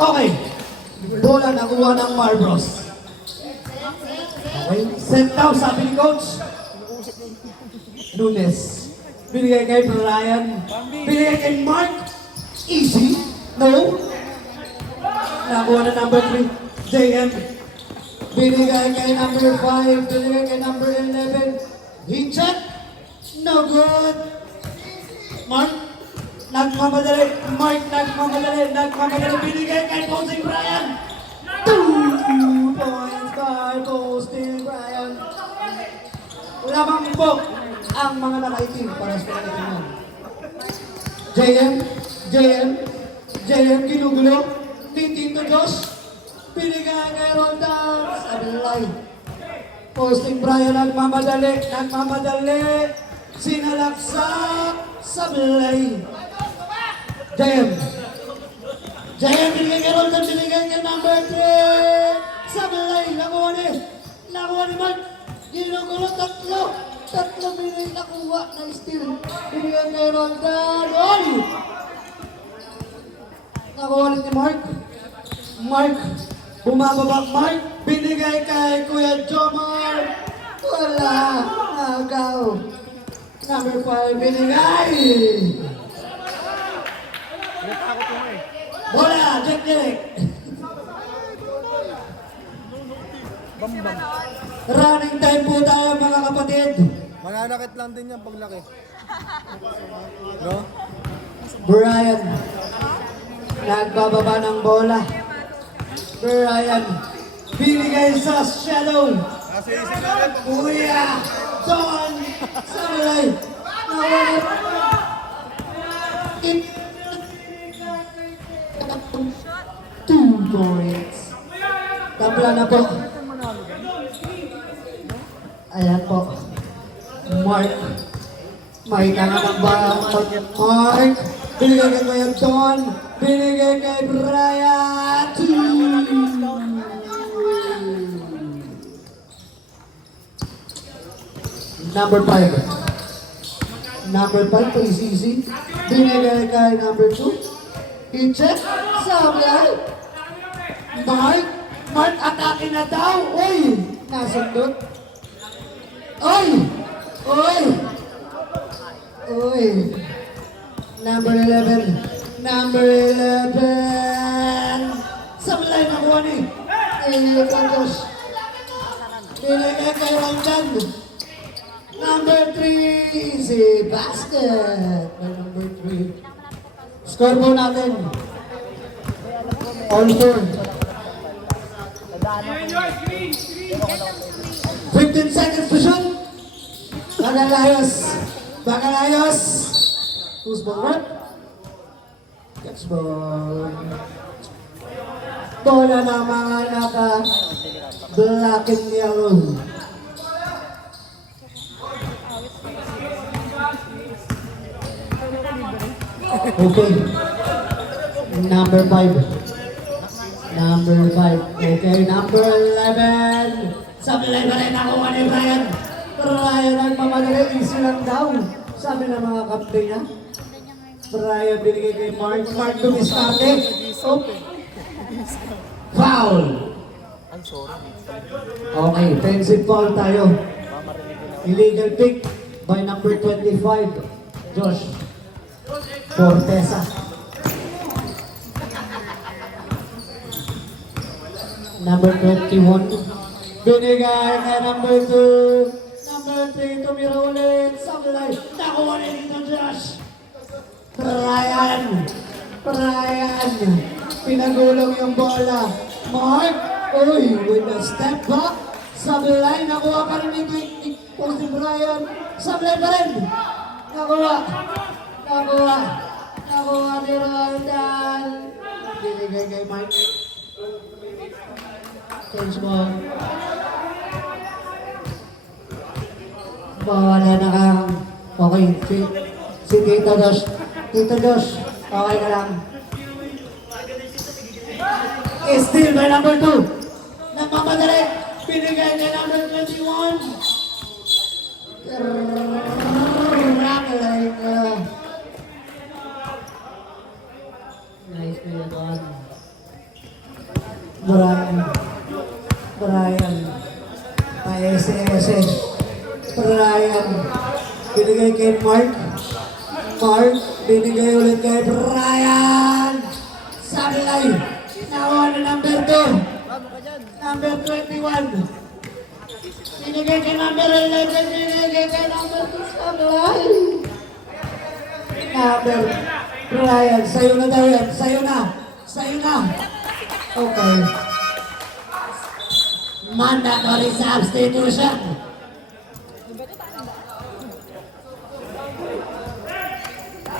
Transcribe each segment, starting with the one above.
Okay. Bola nakuha ng Marbros. Okay. Sent daw, sabi ni Coach. Nunes. Binigay kay Brian. Binigay kay Mark. Easy. No. Nakuha na number 3. JM. Binigay kay number 5. Binigay kay number 11. Hinchak. No good. Mark. Nagmamadali. Mark. Nagmamadali. Binigay kay Posting Brian. 2 points by Posting Brian. Lamang po ang mga nakaitim para sa pinag-itiman. JM, ginugulo. Tito Josh. Binigay kay Roldan. Sablay. Posting Brian, nagmamadali. Sinalaksak. Sablay. JM, binigay kay Roldan. Binigay kay number 3. Sablay. Nakuha ni Mark. Ginugulo, tatlo binigay nakuha na steal. Binigay kay Roldan. Oy! Nakuha ni Mark. Bumababa. Mark. Binigay kay Kuya Jomar. Wala. Nagaw. Number 5. Binigay. Bola. Jack. Running time po tayo mga kapatid. Mananakit lang din yan paglaki. No? Brian. Nagbababa ng bola. Brian. Binigay sa shadow. Nasa isip natin. Kuya. Don. Samurai. Nawala. 2 points. Tabla na po. Ayan po. Mark. Makita na ng Mark. Binigay kay Kuya Don. Binigay kay Brian. Number 5. Number 5, please easy. Binigay kay number 2. Hinchak. Sablay. Mark, atake na daw. Uy! Nasundot. Uy! Number 11. Sablay nakuha ni. Ilocos. Binigay kay Roldan. Number 3. Easy basket. By number 3. Score po natin. All 4. 15 seconds to shoot. Bagalayos. Who's ball right? Catch ball. Bola ng mga black and yellow. Okay. Number 5. Okay, number 11. Sablay pa rin nakuha ni Brian. Brian nagmamadali. Easy lang daw. Sabi ng mga kapatid niya. Brian binigay kay Mark. Mark dumiskarte. Foul. Okay, offensive foul tayo. Illegal pick by number 25. Josh Fortesa. Number 21. Binigay kay number 2. Number 3, tumira ulit. Sablay. Nakuha na dito, Josh. Brian. Pinagulong yung bola. Mark. Uy, with a step back. Sablay. Nakuha pa rin ni Posting Brian. Sablay pa rin. Nakuha ni Roldan. Binigay kay Mike. Change ball. Bawala na kang. Okay, si Tito Josh. Okay ka lang. Steal by number 2. Nagmamadali. Binigay kay number 21. Nice play on. Brian. Pa-SS. Brian. Binigay kay Mark. Mark. Binigay ulit kay Brian. Sablay. Nakuha na number 2. Number 21. Binigay kay number 11. Binigay kay number 2. Sablay. Number Brian. Sa'yo na daw yan. Sa'yo na. Sa'yo na. Okay. Mandatory substitution.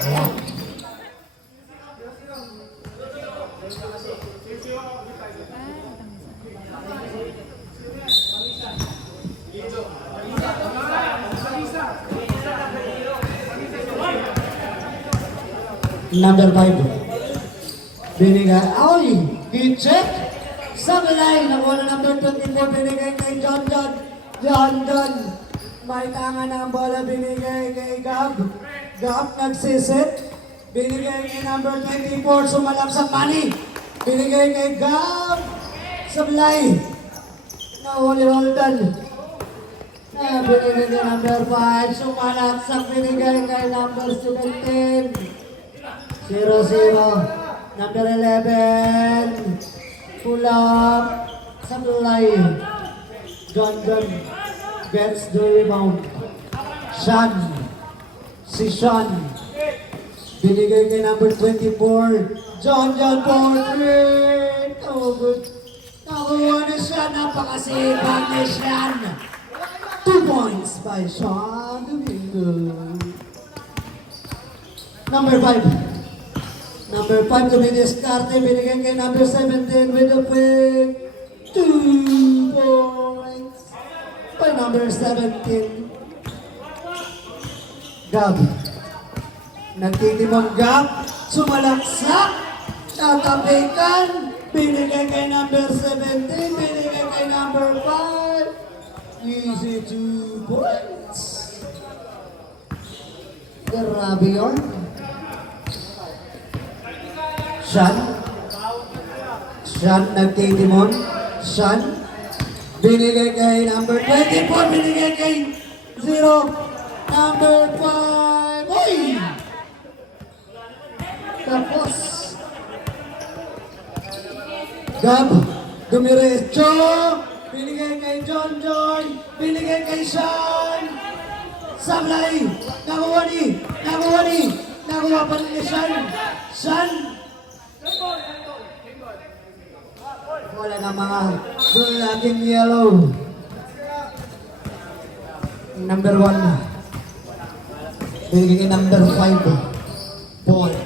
Ayan. Number 5. Binigay. Ay! I-check! Sablay! Nakuha na number 24. Binigay kay John. May tanga ng bola. Binigay kay Gab. Gab nagsisit. Binigay kay number 24. Sumalaksak Manny. Binigay kay Gab. Sablay. Nahuli Roldan. Binigay kay number 5. Sumalaksak. Binigay kay number 17. 0-0. Number 11. Pull up. Sablay. John gets the rebound. Sean. Si Sean. Binigay kay number 24. John Portrait. Oh, good. Nakuha na siya. Napakasipag ni Sean. 2 points by Sean Domingo. Number 5. Number 5 to be discarded. Binigyan kay number 17 with a pick. 2 points by number 17. Gab. Nagtitimong Gab. Sumalaksak. Tatapikan. Binigyan kay number 17. Binigyan kay number 5. Easy 2 points. Grabe yun. Sean nagtitimon. Sean. Binigay kay number 24. Binigay kay 0. Number 5. Uy! Tapos. Gab. Dumiretso. Binigay kay John. Binigay kay Sean. Sablay. Nakuha pa rin ni Sean. Wala na mga laging yellow. Number 1. Binigay kay number 5. Ball.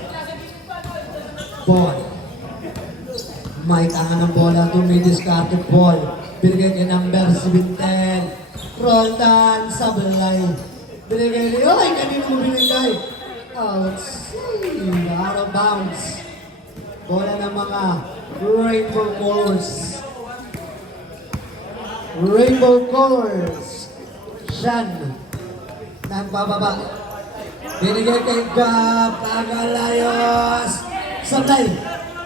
May tanga ng bola. Tumidiscarded ball. Binigay kay number 17. Roldan Sablay. Binigay niyo. Ay, kanino mo binigay? Out of bounds. Bola ng mga rainbow colors. Sean. Nagbababa. Binigay kay Gab. Kagalayos. Sablay.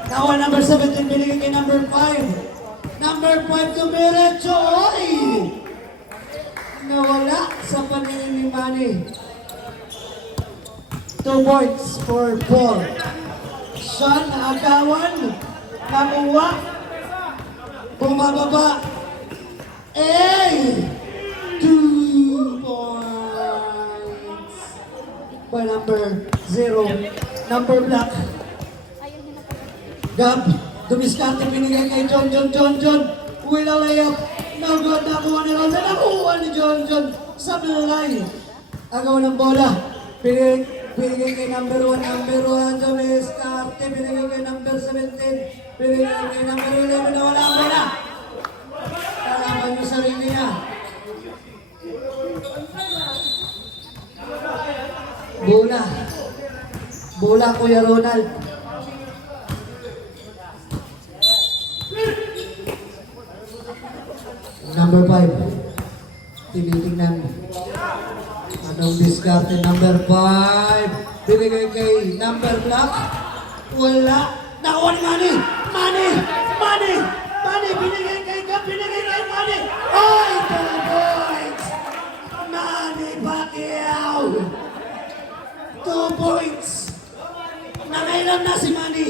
Nakuha number 17. Binigay kay number 5. Number 5 tumiretso. Oy! Nawala sa paningin ni Manny. 2 points for Paul. Sean agawan. Nakuha. Bumababa. 2 points. By number 0. Number black. Gab. Dumiskarte binigay kay John. Will a layup. No good. Nakuha ni Rosa. Nakuha ni John. Sablay. Agawan ng bola. Binigay kay number 1, Dumiskarte. Binigay kay number 17. Binigay kay number 11. Nawala ang bola. Kalaban yung sarili niya. Bola, Kuya Ronald. Number 5. Tinitingnan. Anong diskarte? Number 5. Binigay kay number black. Wala. Nakuha ni Manny. Manny, binigay kay Gab, binigay kay Manny. Ay, 2 points. Manny Pacquiao. 2 points. Nakailan na si Manny.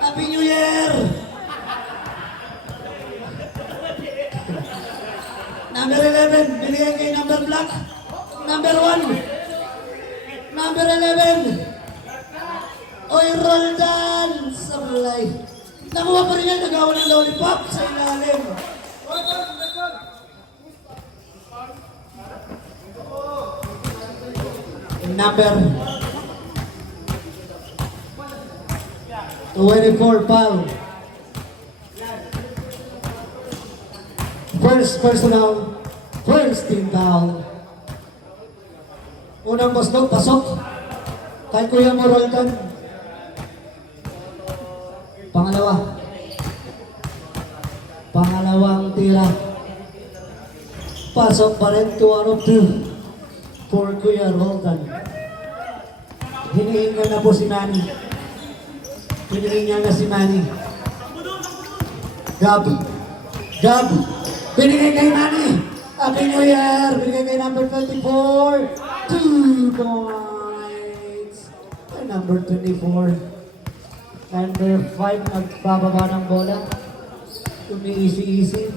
Happy New Year. Number 11, binigay kay number black. Number 1. Number 11. Oy, Roldan. Sablay. Nakuha pa rin yan, nagawa ng lollipop sa ilalim. Number 24 foul. First personal, first team foul. Unang basdog, pasok. Kay Kuya mo, Roldan. Pangalawa. Pangalawang tira. Pasok pa rin to 1 of 2 for Kuya Roldan. Hinihinga na po si Manny. Hinihinga na si Manny. Gab. Gab. Binigay kay Manny. Happy New Year. Binigay kay number 24. 2 points. Kay number 24. Number 5, nagbababa ng bola. Umi-easy-easy.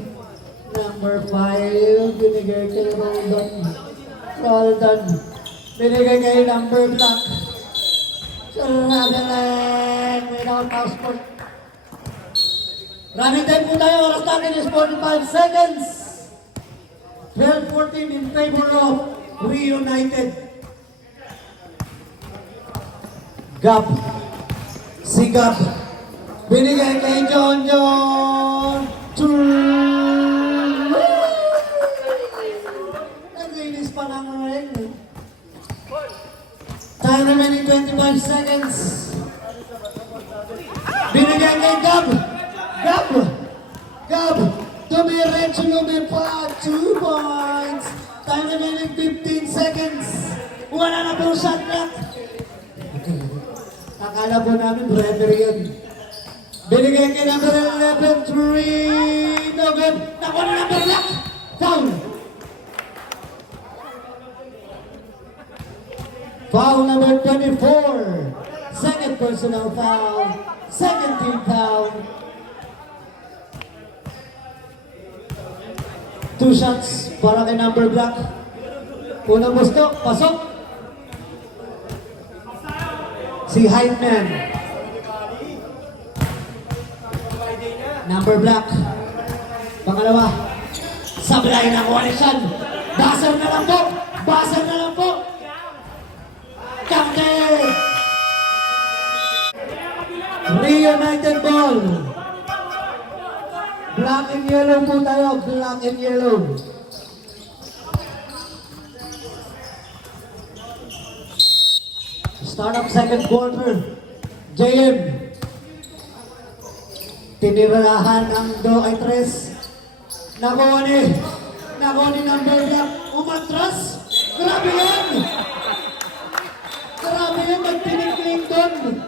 Number 5, binigay kay Roldan. Roldan. Binigay kay number black. Rabelan. Without passport. Running time po tayo. Oras natin is 45 seconds. 12-14 in favor of Reunited. Gab. Si Gab. Binigay kay John John. Naglinis pa ng ring. Time remaining 25 seconds. Binigay kay Gab. Gab. Gab. Dumiretso lumipa. 2 points. Time remaining 15 seconds. Wala na po shot clock. Akala po namin referee yun. Binigay kay number 11, 3. No good. Nakuha na number black. Foul. Foul number 24. Second personal foul. Second team foul. 2 shots para kay number black. Unang gusto, pasok. Si Hypeman. Number black. Pangalawa. Sablay na koalisyon. Buzzer na lang po. Buzzer na lang po. Counter. Reunited ball. Black and yellow po tayo. Black and yellow. Start of second quarter. JM. Tinirahan ang 2 ay 3. Nakuha ni number black. Umatras. Grabe yan. Grabe yan. Nagtinikling doon.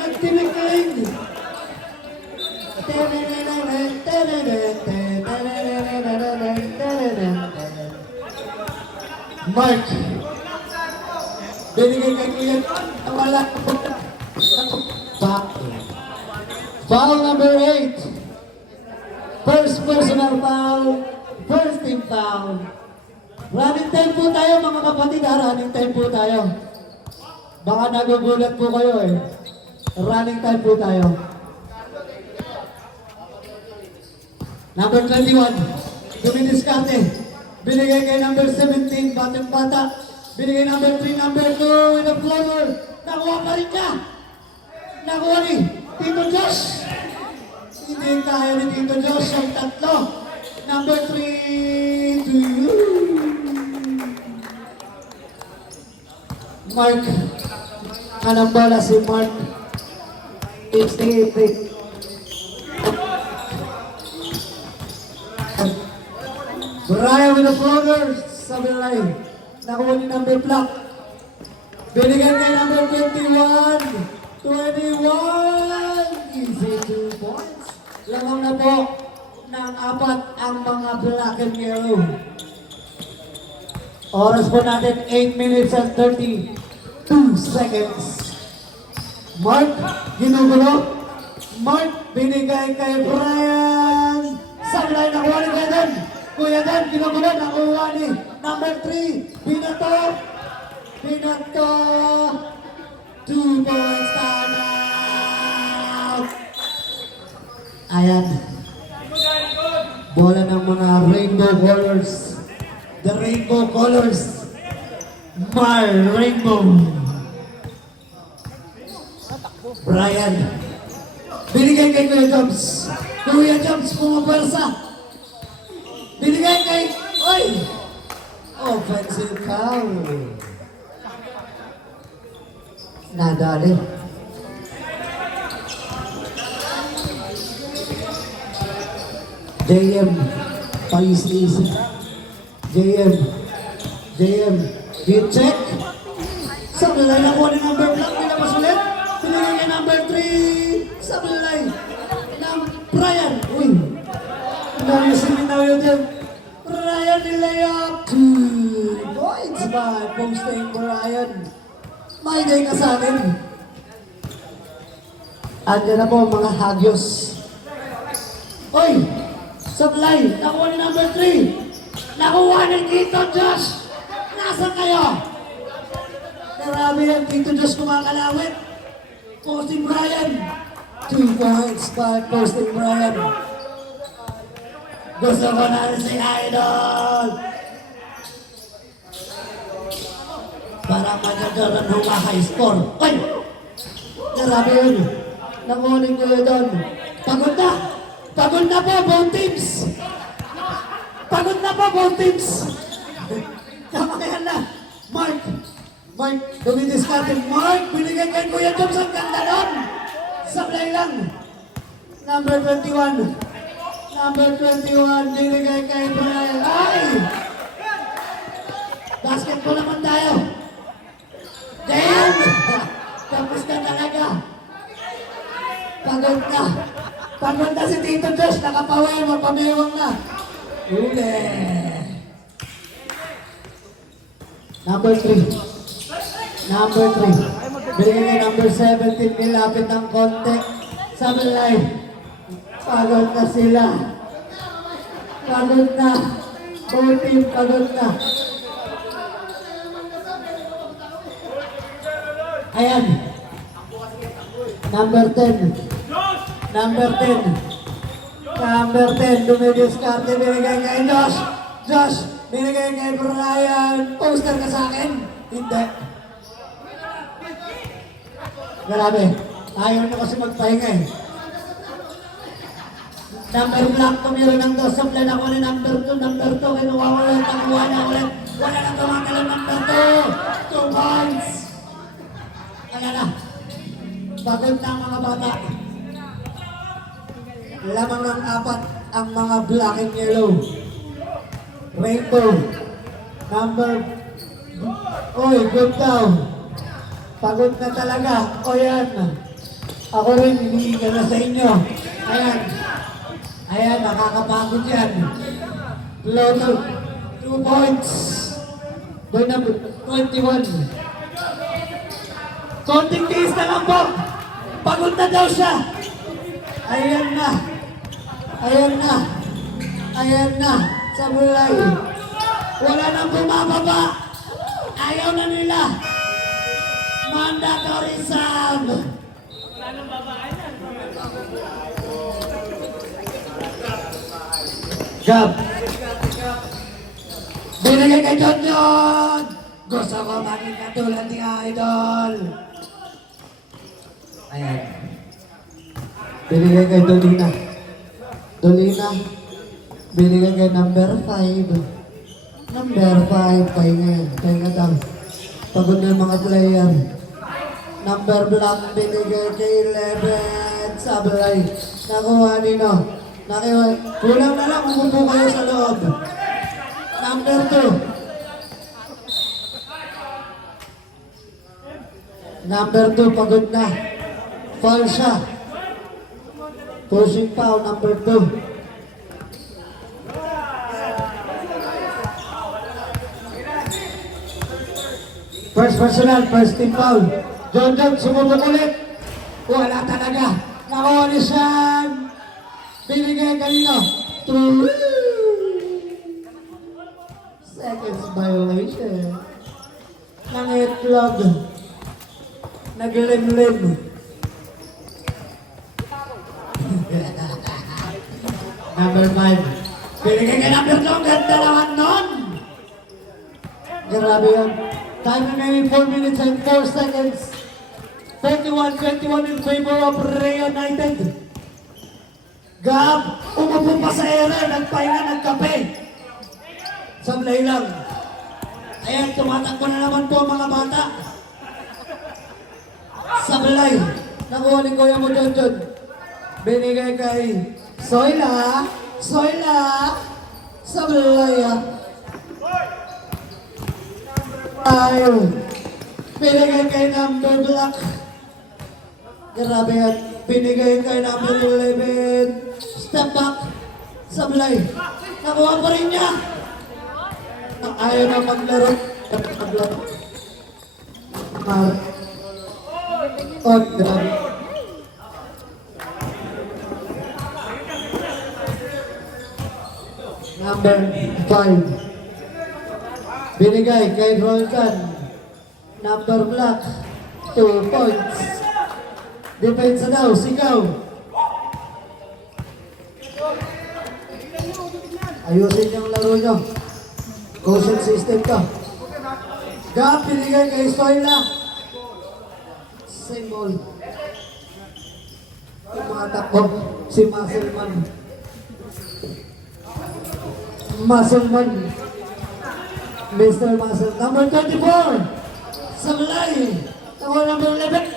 Nagtinikling. Mark. Binigay kay Kuya ang wala. Foul number 8. First personal foul. First team foul. Running time po tayo mga kapatid ha. Running time po tayo. Baka nagugulat po kayo eh. Running time po tayo. Number 21. Dumidiskarte. Binigay kay number 17. Batang bata. Binigay number 3, number 2 with a floater. Nakuha pa rin niya. Nakuha ni Tito Josh. Hindi kaya ni Tito Josh ang tatlo. Number 3 to you. Mark. Anong bola si Mark? It's the Brian with the floater. Sabi na rin. Nakuha ni number black. Binigyan kay number 21. 21. Easy 2 points. Langaw na po ng apat ang mga black and yellow. Oras po natin 8 minutes and 32 seconds. Mark, ginugulo. Mark, binigay kay Brian. Sablay na kuha ni Kuya Dan. Kuya Dan, ginugulo. Nakuha ni number 3. Binato. Binato. 2 points time out. Ayan. Bola ng mga rainbow colors. The rainbow colors. Mar Rainbow. Brian. Binigay kay Kuya Jobs. Kuya Jobs, pumapwersa. Binigay kay... Oy! Offensive foul. Nadali. JM. Paisi-isi. JM. Deep check. Sa balay na po ni number black. Pinapas ulit. Pinigay kay number 3. Sa balay. Ng Brian. Uy. Ang dami siminaw yun dyan. Brian nilayap. 2 points by posting Brian. May day ka sa akin. Andiyan na po mga hagyos. Oy! Supply! Nakuha ni number 3! Nakuha ni Tito Josh! Nasaan kayo? Marami yan, Tito Josh kumakalawit. Posting Brian. 2 points by posting Brian. Gusto ko na rin si Idol! Para magagalan ng high score. Ay! Grabe yun. Nangunin ko yun doon. Pagod na! Pagod na po, both teams! Pagod na po, both teams! Kamayan na! Mark! Dumidiskarte. Mark! Binigay kay Kuya Jobs ang ganda doon! Sablay lang! Number 21. Number 21, binigay kay Brian. Ay! Basketball naman tayo! Damn! Tapos na talaga. Pagod na. Pagod na si Tito Josh. Nakapaway, magpamiwang na. Uli. Number 3. Number 3. Binigay kay number 17. Nilapit ng konti. Sa balay. Pagod na sila. Pagod na. Both team pagod na. Ayan. Number 10. Number 10. Dumidiskarte. Binigay kay Josh. Josh. Binigay kay Brian. Poster ka sa akin? Hindi. Grabe. Ayaw na kasi magpahinga eh. Number black. Tumiro ng dos. Supply na ko ni number 2. Number 2. Kinuha ulit. Nakuha na ulit. Wala nang kumakalang number 2. 2 points. Ayan na. Pagod na ang mga bata. Lamang ng 4 ang mga black and yellow. Rainbow. Number... Oy, good daw. Pagod na talaga. O yan. Ako rin, hinihinga na sa inyo. Ayan, nakakapagod yan. Low to 2 points. Boy number 21. Konting tiis na lang po. Pagod na daw siya. Ayan na. Sa bulay. Wala nang bumababa. Ayaw na nila. Mandatory sub. Gab. Binigay kay John. Gusto ko maging katulad ni Idol. Ayan. Binigay kay Dolina. Binigay kay number 5. Number 5. Pahinga daw. Pagod na yung mga player. Number black. Binigay kay 11. Sablay. Nakuha nino. Kulang na lang. Umupo kayo sa loob. Number 2. Number 2. Pagod na. Foul siya. Pushing foul number 2. First personal, first team foul. John John, sumubok ulit. Wala talaga. Nakuha ni Sean. Binigay kanino. 2. Seconds violation. Nangitlog. Naglimlim. Number 5. Binigay kay number 2. Ganda naman nun. Grabe yun. Time remaining 4 minutes and 4 seconds. 41-21 in favor of Ray United. Gab, umupo pa sa ere, nagpahinga, nagkape. Sablay lang. Ayan, tumatakbo na naman po mga bata. Sablay. Nakuha ni Kuya mo John John. Binigay kay Soyla. Soyla. Sablay. Ayaw. Binigay kay number black. Grabe yan. Binigay kay number 11. Step back. Sablay. Nakuha pa rin niya. Ayaw na maglaro. Maglaro. Oh, grabe. Number 5. Binigay kay Rolkan. Number black. 2 points. Depensa daw, sigaw. Ayusin yung laro nyo. Caution system ka. Gap, binigay kay Soyla. Same ball. Tumatakbo si Muscleman. Muscleman. Mr. Muscle. Number 24. Sablay. Tawa number 11.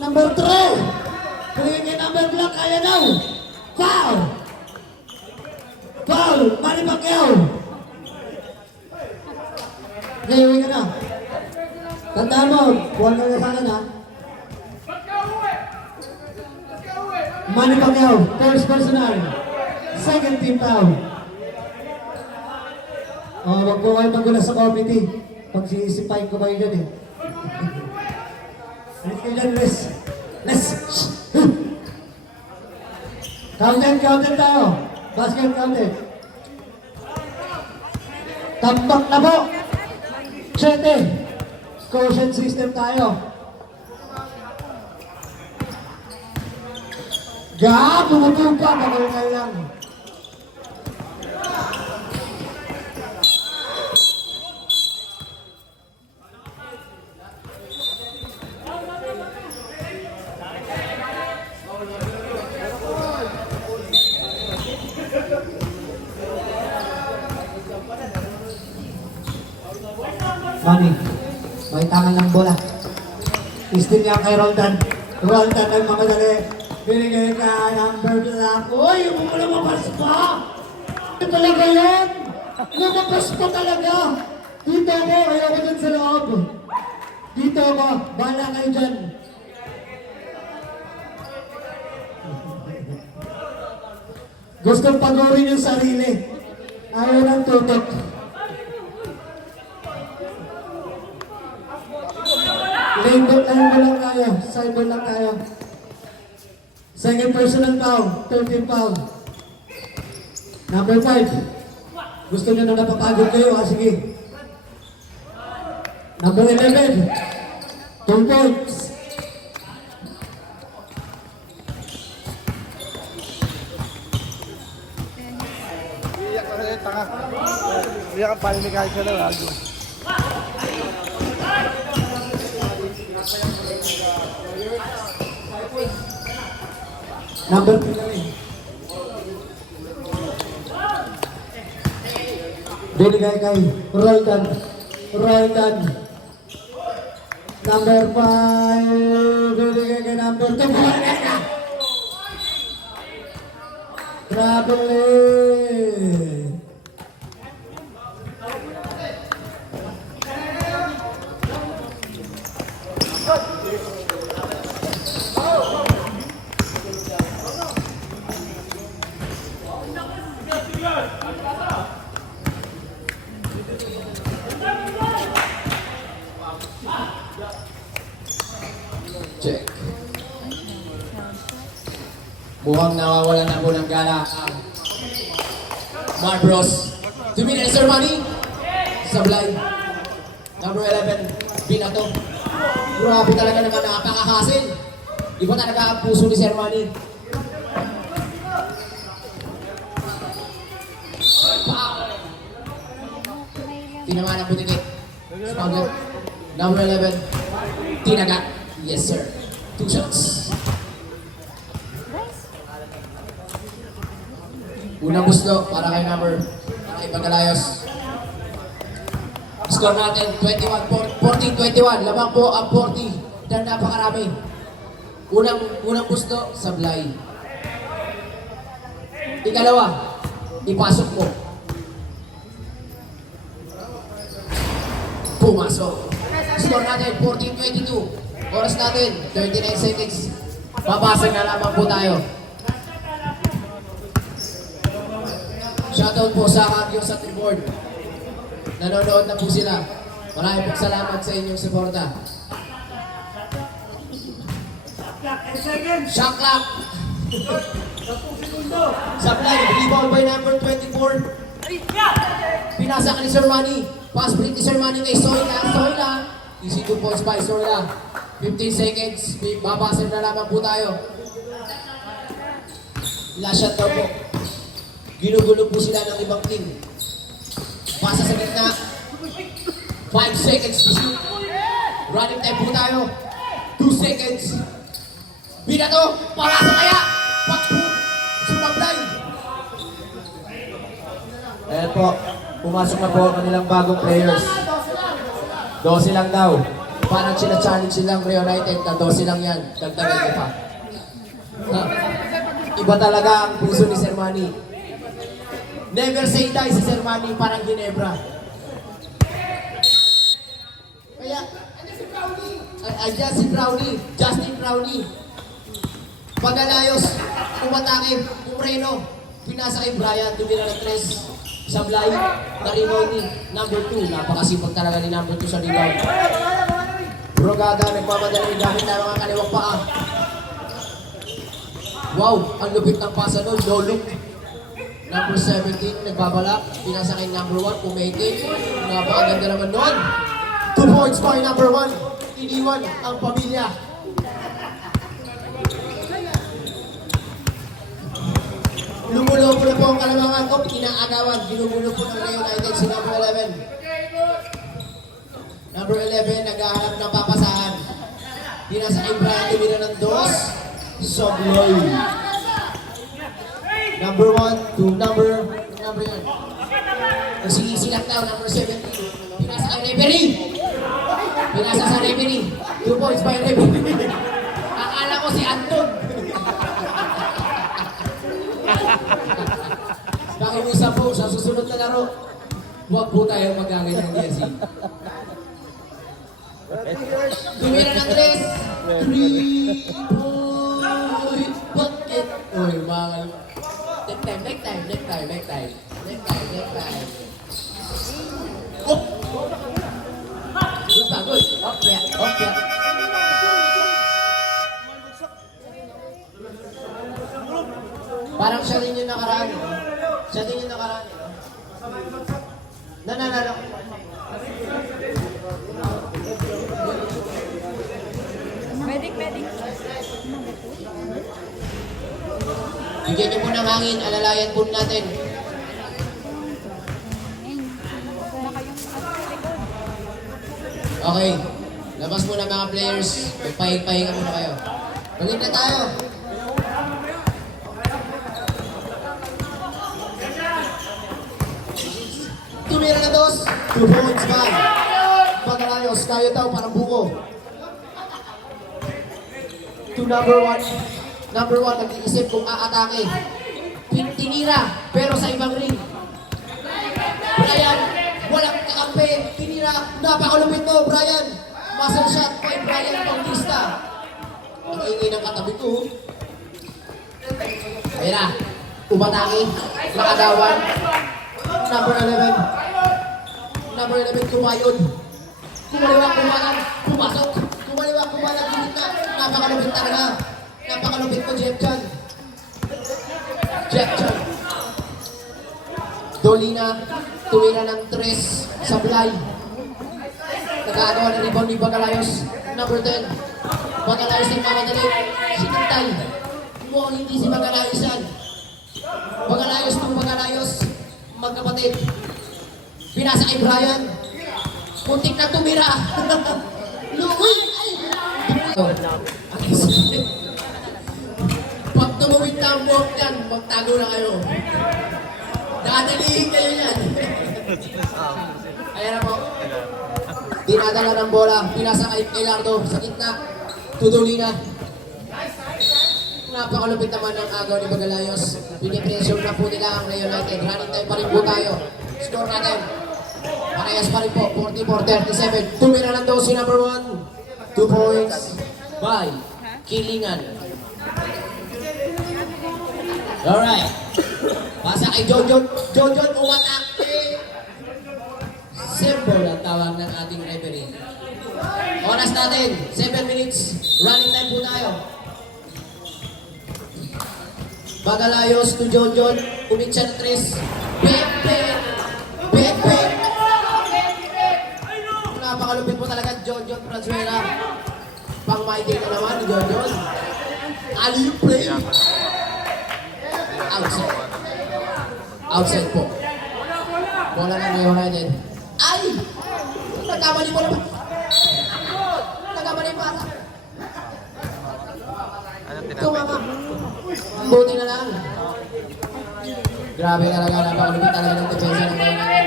Number 3. Binigay kay number black. Kaya daw. Foul. Foul. Manny Pacquiao. Ngayon ka na. Tandaan mo. Buwan ka na sana na. Manny Pacquiao. First personal. Second team foul. Wag po kayo magulas sa committee. Pagsisipahin ko kayo dyan eh. Alis kayo dyan, Les. Les! Counted tayo. Basket counted. Tambak na po. 7. Quotient system tayo. Gab, tumutong pa. Magulay lang. Manny, may tangan ng bola. Istin niya kay Roldan. Roldan nagmamadali. Binigay ka number black. Uy, lumabas pa! Ito talaga yan! Lumabas pa talaga! Dito ako, ayoko dyan sa loob. Dito ako, bahala kayo dyan. Gustong pagurin yung sarili. Ayaw ng tutok. Lane lang tayo. Sideball lang tayo. Second personal foul. 13 foul. Number 5. Gusto nyo na napapagod kayo, ha? Sige. Number 11. 2 points. Iyak ka rin, tanga. Iyak ka pala ni kahit ka lang. Number 3. Binigay kay Roldan. Roldan. Number 5. Binigay kay number 2. Binigay ka! Grabe! Check. Mukhang nawawalan na po ng gala ang Marbros. 2 minutes, Sir Manny. Sablay. Number 11, Binato. Grabe talaga naman, napakahasil. Iba talaga ang puso ni Sir Manny. Tinamaan ang butikit. Spangler. Number 11, Tinaga. Yes, sir. 2 shots. Unang gusto para kay Pagalayos. Score natin 14-21. Lamang po ang 40 dahil napakarami. Unang gusto, Sablay. Ikalawa, ipasok mo. Pumasok. Score natin 14-22. Oras natin 39 seconds. Babasag na lamang po tayo. Shoutout po sa Kagyo sa Tribord. Nanonood na po sila. Maraming pong salamat sa inyong suporta. Shot clock. Sablay, rebound by number 24. Pinasa ka ni Sir Manny. Pass break ni Sir Manny kay Soyla. Easy 2 points by Soyla. 15 seconds. Babasag na lamang po tayo. Last shot daw po. Ginugulo po sila ng ibang team. Pasa sa gitna. 5 seconds to shoot. Running time po tayo. 2 seconds. Binato. Palasa kaya. Pakpo. Sumablay. Ayan po, pumasok na po ang kanilang bagong players. 12 lang daw. Parang sina-challenge silang Reunited na 12 lang yan. Dagdagan ko pa. Ha? Iba talaga ang puso ni Sir Manny. Never say die si Sir Manny, parang Ginebra. Kaya, andyan si Brownie, Justin Brownie. Pagalayos, umatake, Umreno. Pinasa kay Brian, tumira ng 3. Sablay, Narimoni, number 2. Napakasipag talaga ni number 2 sa rebound. Brogada, nagmamadali gamit na mga kaliwang paa. Wow, ang lupit ng pasa doon, no look. Number 17, nagbabalak. Pinasa kay number 1, pumating. Napakaganda naman doon. 2 points by number 1. Iniwan ang pamilya. Lumulobo na po ang kalamangan ko. Inaagawan. Ginugulo po ng United si number 11. Number 11, naghahanap ng papasahan. Pinasa kay Brian, tumira ng 2. Sobloy. Number 1 to number yan. Nagsisilak daw, number 17. Pinasa kay referee. Pinasa sa referee. 2 points by referee. Akala ko si Anton. Pakiusap po sa susunod na laro. Huwag po tayo magaganyan ng Jesse. Tumira ng 3. 3 point bucket. Uy, mga Neck time. Up! Good. Okay. Parang siya rin yung nakaraan. No. Medic. Bigyan niyo po ng hangin, alalayan po natin. Okay, labas muna mga players. Magpahinga muna kayo. Balik na tayo. Tumira na 2. 2 points pa. Pagalayos, tayo daw parang buko. To number 1. Number 1, nag-iisip kung aatake. Tinira, pero sa ibang ring. Brian, walang kakampi. Tinira, napakalupit mo, Brian. Muscle shot kay Brian Bautista. Ang ingay ng katabi ko. Ayan na, umatake, nakagawan. Number 11, kumayod. Kumaliwak, pumasok. Kumaliwak, gilid na. Napakalupit talaga. Napakalupit ko, Jeff Chan. Jeff Chan. Dolina, tumira ng 3, sablay. Nagagawa ng rebound ni Bagalayos. Number 10. Bagalayos ng mamadali. Sinintay. Mukhang hindi si Bagalayos yan. Bagalayos ng Bagalayos. Magkapatid. Pinasa kay Brian. Muntik na tumira. Luwi! Ay! Pag tumuwid na ang buhok yan, magtago na kayo. Dadalihin kayo yan. Ayan na po. Dinadala ng bola. Pinasa kay Lardo sa gitna. Tudulina. Napakalupit naman ng agaw ni Bagalayos. Pinipressure na po nila ang Ray United. Running time pa rin po tayo. Score natin. Parehas pa rin po. 44-37. Tumira ng 12 number 1. 2 points by Kilingan. Alright. Pasa kay Jojon. Jojon umatak. Simple ang tawag ng ating referee. Oras natin. 7 minutes. Running time po tayo. Bagalayos to Jojon. Umit siya ng 3. Pepe. Napakalupit po talaga Jojon Franzuela. Pang Mighty na naman ni Jojon. Alley play. Outside. Outside po. Bola ng Ray United. Ay! Nagkamali mo naman. Nagkamali pa. Tumama. Buti na lang. Grabe talaga. Napakalupit talaga ng depensa ng Ray United.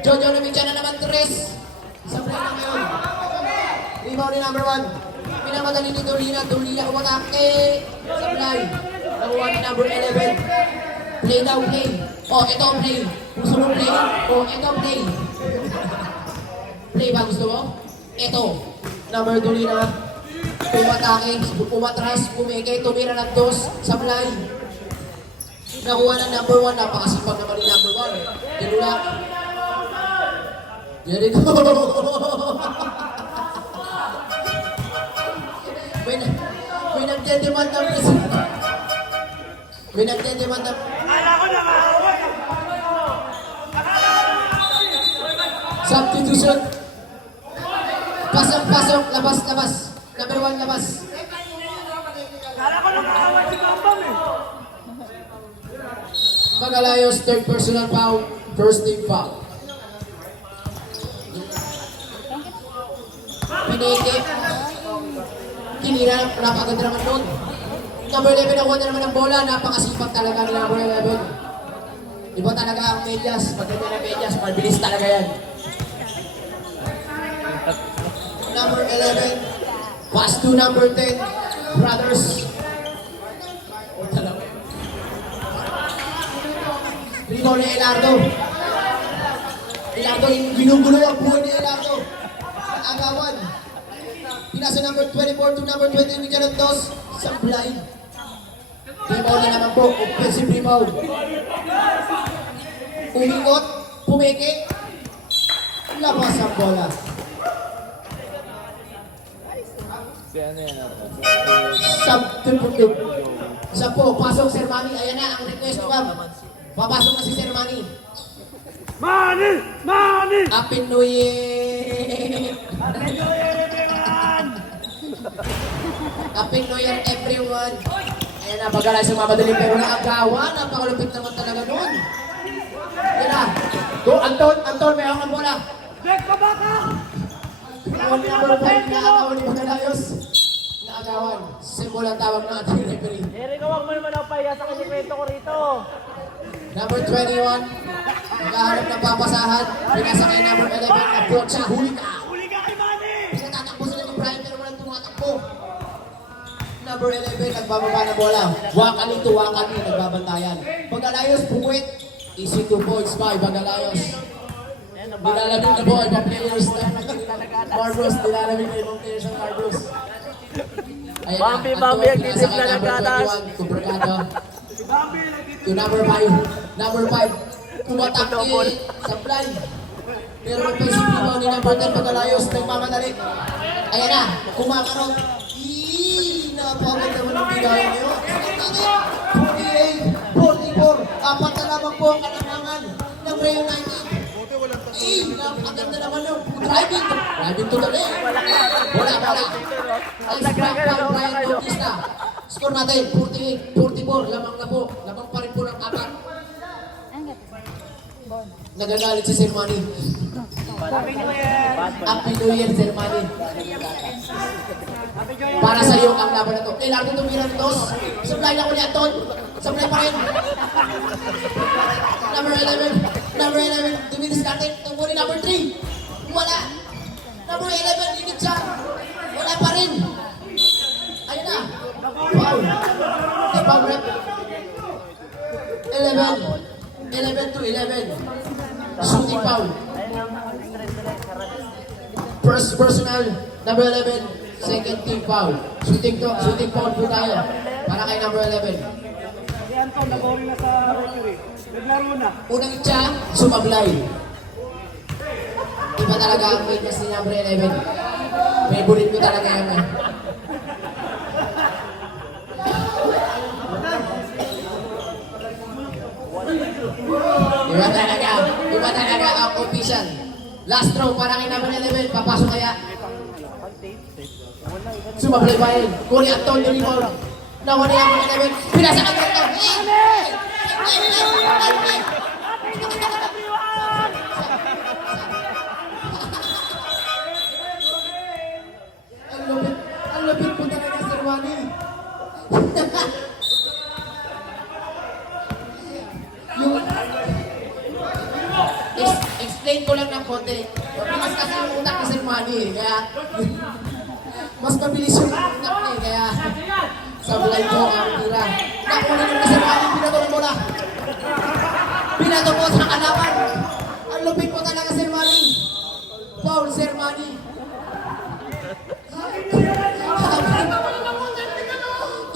Jojo Lumidya na naman 3. Isang play na ngayon. Rebound ni number 1. Pinamadali ni Dolina. Dolina umatake. Sa play. Nakuha ni number 11. Play daw, play. Oh, ito ang play. Gusto mo play? Oh, ito ang play. Play ba gusto mo? Ito. Number Dolina. Umatake. Umatras. Pumike. Tumira ng 2. Sa play. Nakuha ng number 1. Napakasipag naman ni number 1. Tinulak. There you go. May nagdedemand ng president. May nagdedemand ng... Substitution. Pasok. Labas. Number 1, labas. Bagalayos, 3rd personal foul. First team foul. Pinigit. Kinira, napakaganda naman nun. Number 11, nakuha na naman ang bola. Napakasipag talaga ng number 11. Iba talaga ang medyas. Pagkanda ng medyas, mabilis talaga yan. Number 11, pass to number 10, Brothers. Rino ni Elardo. Elardo, ginugulo ang buhay ni Elardo. Agawan. Pinasa number 24 to number 20, Miguel Dos. Sablay. Rebound na naman po. Offensive rebound. Umingot. Pumeke. Labas ang bola. Substitute. Isa po. Pasok Sir Manny. Ayan na ang request ko. Papasok na si Sir Manny. Manny! Happy New Year! Happy New Year everyone! Ayan na, Bagalay sa mamadali pero naagawa. Napakalupit naman talaga nun. Ayan na. Go, Anton, may ang bola. Jack, kabaka! Pinawal ni number 5, naagawan ni Bagalayos. Naagawan. Symbol ang tawag ng ating referee. Eric, huwag mo naman ang paya sa kinikwento ko rito. Number 21, naghahanap ng papasahan. Pinasa kay number 11, approach siya, huli ka! Huli ka kay Manny! Pinatatakbo sila ni Brian pero walang tumatakbo. Number 11, nagbababa na bola. Wakali, nagbabantayan. Bagalayos, puwit. Easy 2 points by Bagalayos. Nilalamig na boy, pa-players na. Marbros, nilalamig na ibang players ng Marbros. Ayan na, Bambi, ang pinasa titip kay na number nagkatas. 21, Kubrigado. To number 5. Number 5. Tumatake. Supply. Pero magpasip naman ni number 10 Bagalayos. Nagmamadali. Ayan na. Kumakarot. Napakaganda naman ang bigayan niyo. 48, 44, apat na lamang po ang kalamangan ng Ray United. Napakaganda naman yung driving to the lane. Wala. Ang strike by Brian Bautista. Score natin, 48, 44, lamang na po. Lamang pa rin po ng apat. Nagagalit si Sir Manny. Happy New Year, Sir Manny. Para sa iyo ang laban na to. Largo tumira dos. Supply na ko ni Anton. Supply pa rin. Number 11, duminis natin. Tungkol number 3. Wala. Number 11, limit siya. Wala pa rin. Ayun na. Foul. Foul rep. 11 to 11. Shooting foul. First personal, number 11, second team foul. Shooting foul po tayo para kay number 11. Si Anton, nag-boring na sa Mercury. Naglaro na. Unang itcha, sumablay. Iba talaga ang weakness ni number 11. Favorite ko talaga yan. Iba talaga ang official. Last throw para kay number 11. Papasok kaya. Sumablay pa rin. Kuri Anton yung rebound. Nawala yung mga 11. Pinasa ka dito. Ang lupit po talaga, Sir Wani. Explain ko lang ng konti. Mabilis kasi yung utak ni Sir Wani. Kaya, mas mabilis yung utak niya. Kaya, sablay ko ang tira. Nakunin yung Sir Wani, pinato ng bola. Pinato po sa kalaban. Ang lupit po talaga, Sir Wani. Foul, Sir Wani.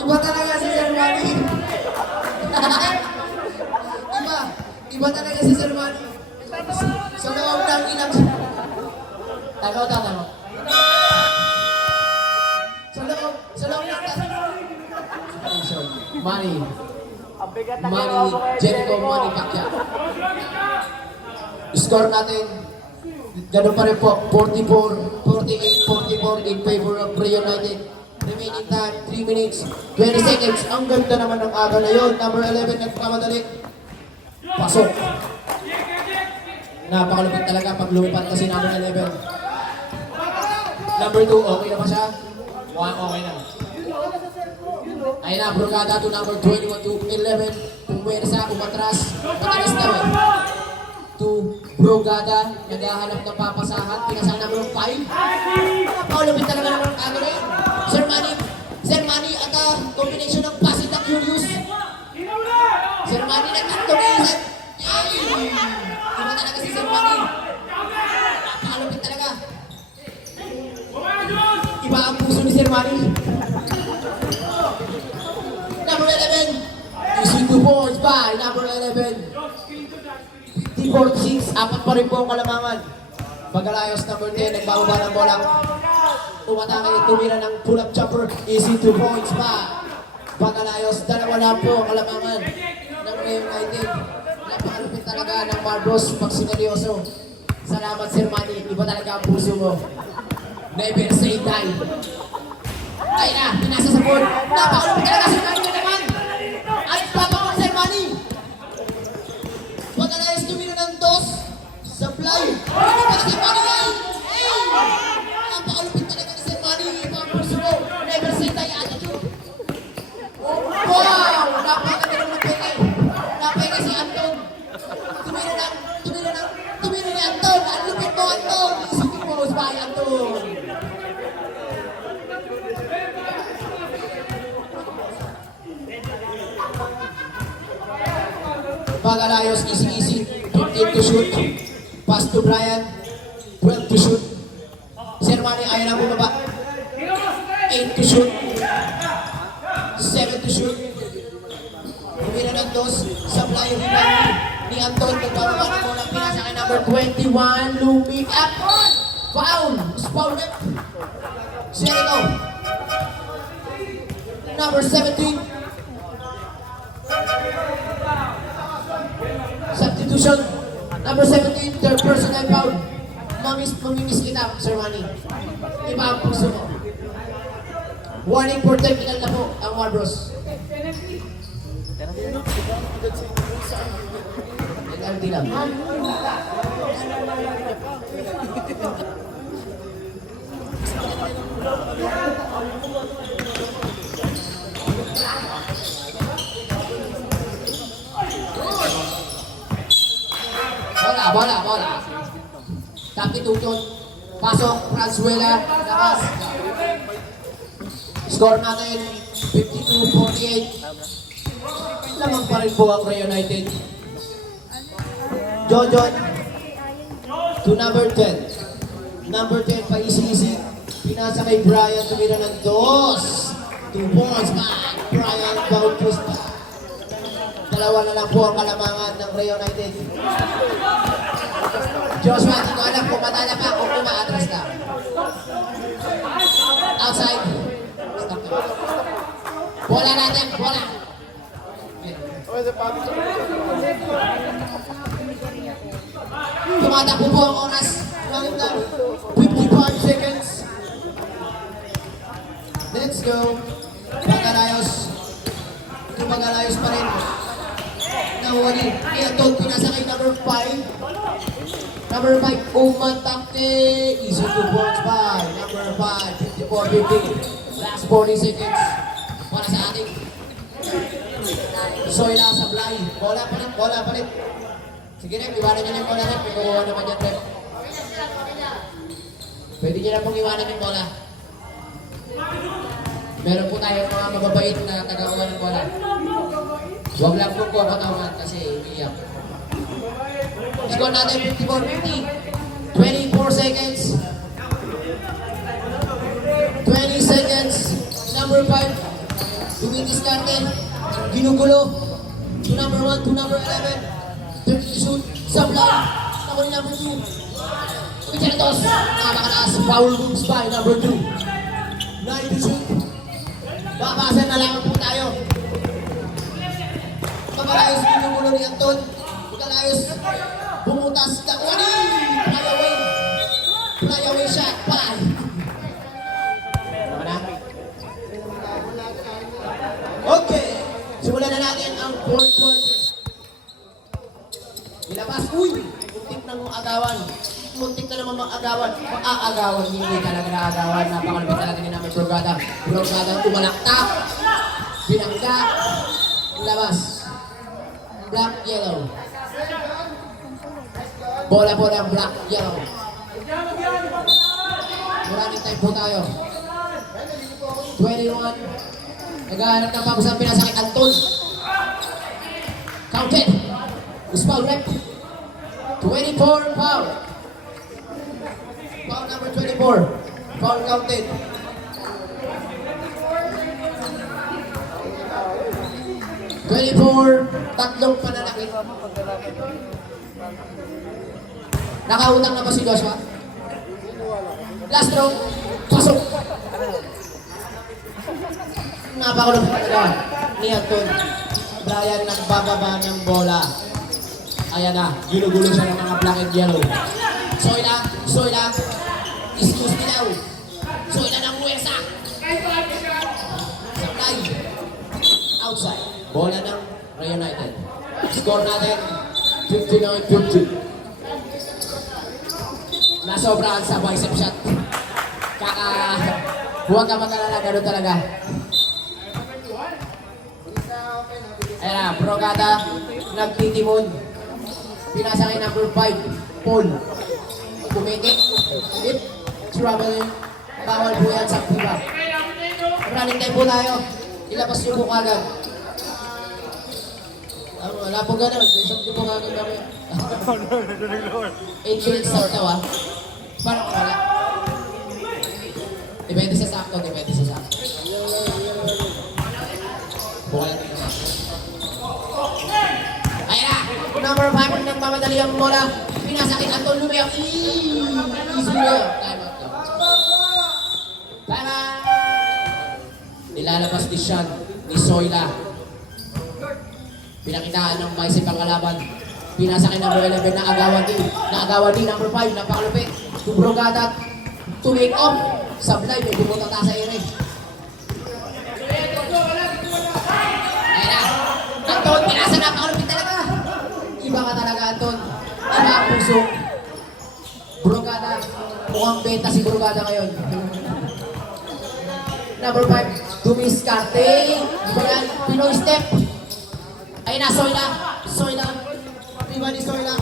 Iba talaga si Sir Wani. Iba talaga si Sir Wani. Sa loob ng inang... Tama. Sa loob ng... Manny. Ang bigat na Manny, ginawa mo kay Jericho, Manny Pacquiao. Score natin, ganun pa rin po, 44, 48, 44 in favor of Ray United. Remaining time, 3 minutes, 20 seconds. Ang ganda naman ng aga na yun. Number 11, nagpamadali. Pasok. Napakalupit talaga pag lumipad kasi number 11. Number 2, okay na ba siya? Okay na. Ayun na, Brugada to number 21 to 11. Pumersa, umatras. Matalas daw eh. To Brugada, naghahanap ng papasahan. Pinasang number 5. Napakalupit talaga naman ang aga na yun. Sir Manny at combination ng passing ng Julius. Sir Manny nag-activate. Iba talaga si Sir Manny. Napakalupit talaga. Iba ang puso ni Sir Manny. Number 11. Using 2 points by number 11. 54-6. Apat pa rin po ang kalamangan. Pagalayos number 10. Nagbababa ng bola. Tumatake, tumira ng pull-up jumper. Easy 2 points pa. Pagalayos, dalawa na po ang kalamangan ng Ray United. Napakalupit talaga ng Marbros pag sineryoso. Salamat, Sir Manny. Iba talaga ang puso mo. Never say die. Ay na, pinasa sa board. Napakalupit talaga, Sir Manny naman. Ay, papakot, Sir Manny. Pagalayos, tumira ng dos. Supply. Hindi pa si Manny ay. Napakalupit talaga ni Sir Manny. Iba ang puso mo. Never say die. Wow! Napakaganda ng peke. Napeke si Anton. Tumira ni Anton. Ang lupit mo, Anton. Isipin mo, by Anton. Pagalayos, easy. 15 to shoot. Pass to Brian. 12 to shoot. Sir Manny, ayaw na bumaba. 8 to shoot. 7 to shoot. Tumira ng dos. Supply rebound ni Anton. Nagbabawa ng bola. Pinasa kay number 21. Looping up. Foul. Foul rep. Jericho. Number 17. Substitution. Number 17, third personal foul. Mamimiss kita, Sir Manny. Iba ang puso mo. Warning for technical na po ang Warbros. Penalty lang. Bola. Tapi tutun. Pasok, Franzuela, labas. Score natin, 52-48. Lamang pa rin po ang Ray United. Jojon to number 10. Number 10 pa easy. Pinasa kay Brian, tumira ng 2. 2 points back. Brian Bautista. Dalawa na lang po ang kalamangan ng Ray United. Joshua, hindi ko alam kung matala pa o kung maatras ka. Outside. Stop na. Bola natin, bola. Tumatakbo po ang oras. 55 seconds. Let's go. Magalayos pa rin. Nawali. Ito, pinasa kay number 5. Number 5, umatakte. Easy 2 points by number 5, 54-50. Last 40 seconds. Para sa ating Soyla Sablay. Bola palit. Sige rin, iwanan nyo yung bola rin. May kukuha naman dyan rin. Pwede nyo na pong iwanan yung bola. Meron po tayo mga mababait na taga-uwa ng bola. Huwag lang po katawan kasi umiyak. Score natin 54-50. 24 seconds. 20 seconds. Number 5. Dumidiskarte. Ginugulo. To number 1, to number 11. 30 shoot. Sablay. Ako ni number 2. Picharatos. Nakakataas. Foul moves by number 2. 90 shoot. Babasan na lang po tayo. Pagkalayos ginugulo ni Anton. Pagkalayos. Bumutas ka. Fly away shot. Pal. Ano na? Okay. Simulan na natin ang fourth quarter. Ilabas. Uy! Muntik na mong agawan. Muntik na naman mag-agawan. Mag-aagawan. Hindi talaga na-agawan. Napakalapit talaga ni namin Brogada. Brogada tumalaktak. Binangga. Labas. Black, yellow. Bola, black, yellow. Maraming time po tayo. 21. Naghahanap ng pagusang pinasakit Anton. Counted. Foul rep. 24 foul. Foul number 24. Foul counted. 24. Tatlong pananakit. Nakautang na ba si Joshua? Last throw. Pasok. Napakulong talaga ni Anton. Brian nagbababa ng bola. Ayan na. Ginugulo siya ng mga black and yellow. Soyla. Excuse me now. Soyla ng Muesa. Sablay. Outside. Bola ng Ray United. Score natin 59-50. Nasobrahan sa bicep shot. Huwag ka mag-alala, gano'n talaga. Ayan na, Brogada, nagtitimon. Pinasa kay number 5, Paul. Kumitik. Trouble. Bawal po yan sa piba. Running time po tayo. Ilabas nyo po kagad. Wala po gano'n. Isang nyo po kagad kami. 8 minutes stop daw ah. Parang wala. Depende sa sakto. Bukala tayo na. Ayan na! Number 5 nagmamadali ang bola. Pinasakit Anton Lumiak. Easy Lumiak. Time out. Ilalabas ni Sean ni Soyla. Pinakitaan ng maisip ang kalaban. Pinasa kay number 11 na agawan din. Naagawan din number 5. Napakalupit. Tubrogada. To make off. Sablay. May bumutata sa ere. Ayan na. Anton. Pinasa. Napakalupit talaga. Iba ka talaga, Anton. Iba ang puso. Brogada. Mukhang benta si Brogada ngayon. Number 5. Dumiskarte. Iba yan. Pinoy step. Ayun na, Soyla. Soyla. Iba ni Soyla.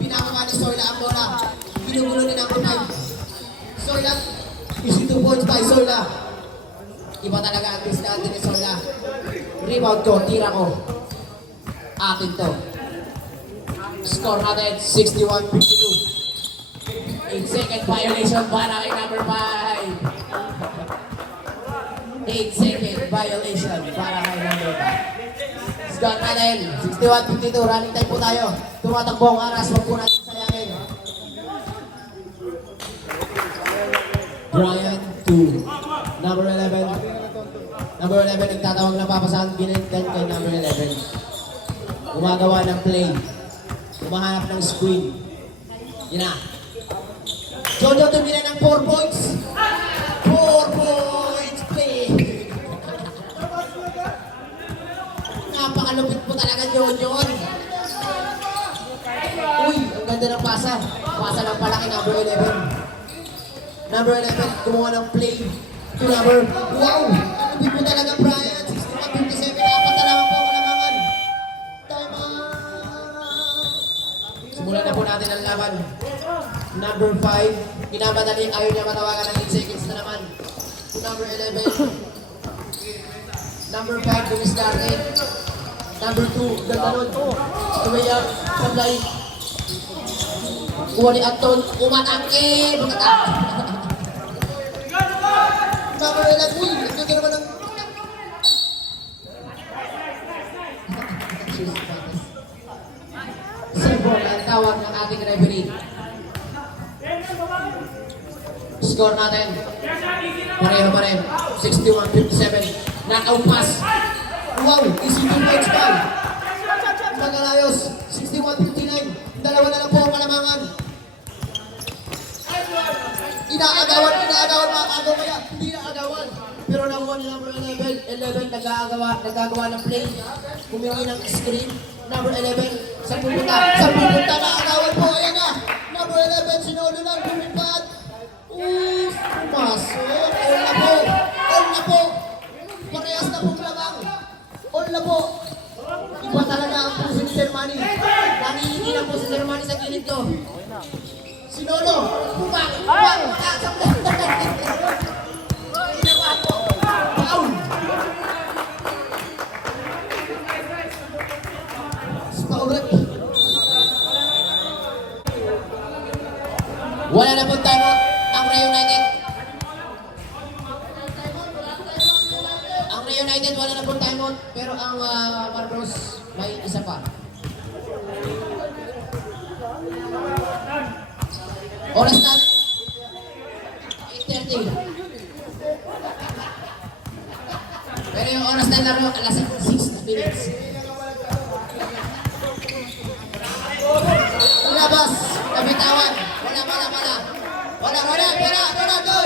Pinakama ni Soyla ang bola. Ginugulo ni number 5. Soyla. Easy 2 points by Soyla. Iba talaga ang diskarte ni Soyla. Rebound ko, tira ko. Atin to. Score natin, 61-52. 8-second violation para kay number 5. 8-second violation para kay number 5. Score natin, 61-52. Running time po tayo. Tumatakbo ang aras, wag po natin sayangin. Brian 2. Number 11. Number 11 nagtatawag na papasahan. Ginentan kay number 11. Gumagawa ng play. Umahanap ng screen. Yun na. Jojo tumira ng 4 points. 4 points play. Napakalupit po talaga Jojo. Uy, ang ganda ng pasa. Pasa ng palaki number 11. Number 11, gumawa ng play. To number, wow! Lupit po talaga Brian. 61-57. Apat na lang po kalamangan. Time out! Simulan na po natin ang laban. Number 5, minamadali, ayaw niya matawagan ng 8 seconds na naman. To number 11. Number 5, dumiskarte. Number 2, ganda nun. Tumayang, sablay. Kuha ni Anton, umatake. Magkatake. Number 11, uy, nagkagano naman ng... Servo ang tawag ng ating referee. Score natin. Pareho pa rin. 61-57. Knockout pass. Wow, easy 2 points pa. Magalayos. 61-59. Dalawa na lang po ang kalamangan. Inaagawan mga agaw kaya. Hindi naagawan. Pero nakuha ni number 11. 11 nagagawa ng play. Humingi ng screen. Number 11. Sa pupunta na agawan po. Ayan na. Number 11. Sinolo lang. Pumipat. Pumasok. All na po. All na po. Parehas na pong labang. All na po. Iba talaga ang puso ni Sir Manny. Nangihingi na po si Sir Manny sa gilid ko. Sinolo. Pumak. Ginawa po. Foul. Paulit. Wala na pong time out ang Ray United. Ang Ray United wala na pong time out. Pero ang Marbros may isa pa. Oras na 8:30. Pero yung oras na laro, alas 6 minutes. Labas, nabitawan. Wala. Go!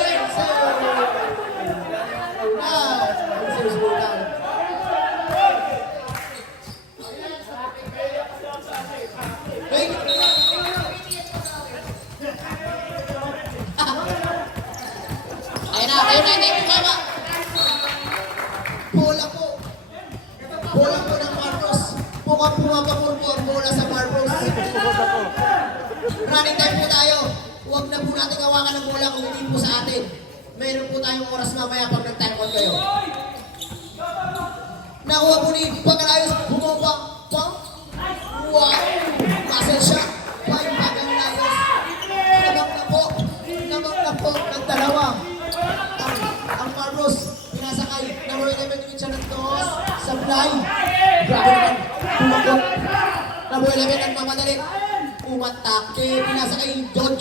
Ayun na, kumama. Bola po ng Marcos. Pumapapur po ang bola sa Marcos. Running time po tayo. Huwag na po natin hawakan ng bola kung hindi po sa atin. Mayroon po tayong oras mamaya pag nag-time out kayo. Nakuha po ni Pagalayos. Bumabang. Wow! Muscle shot. Pagalayos. Namang na po. Nagdalawa. Ang Marcos. Pinasakay. Number 11 yung siya ng toss. Sablay. Grabe naman. Pumakot. Number 11 nagmamadali. Umatake. Pinasakay. John.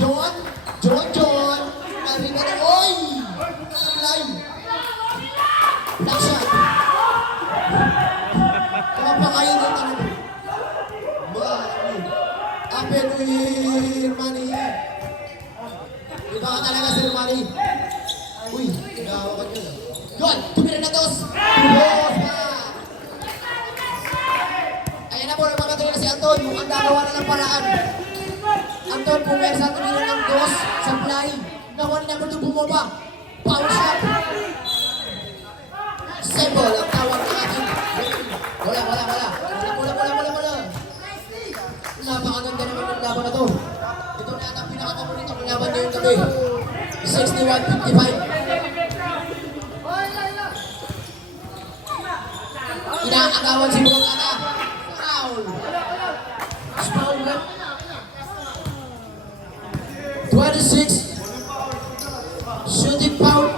Narinig na. Oy! Sablay. Block shot. Kapakain ng tanong. Apenuir Manny. Iba ka talaga, Sir Manny. Uy, nagawakan yun. Yun, tumira na dos. Dos pa. Ayan na po, nagpapatuloy na si Anton. Mukhang nagawa na ng paraan. Anton, pumersa, tumira ng dos sa fly. Nakuha ni number 2 bumaba. Power shot. Sembol ang tawag ng ating. Wala. Napakaganda naman ng laban na to. Ito na ata ang pinakapaborito ng laban ngayong gabi. 61-55. Inaagawan si Bugata. Foul. Foul rep. 26. Shooting foul.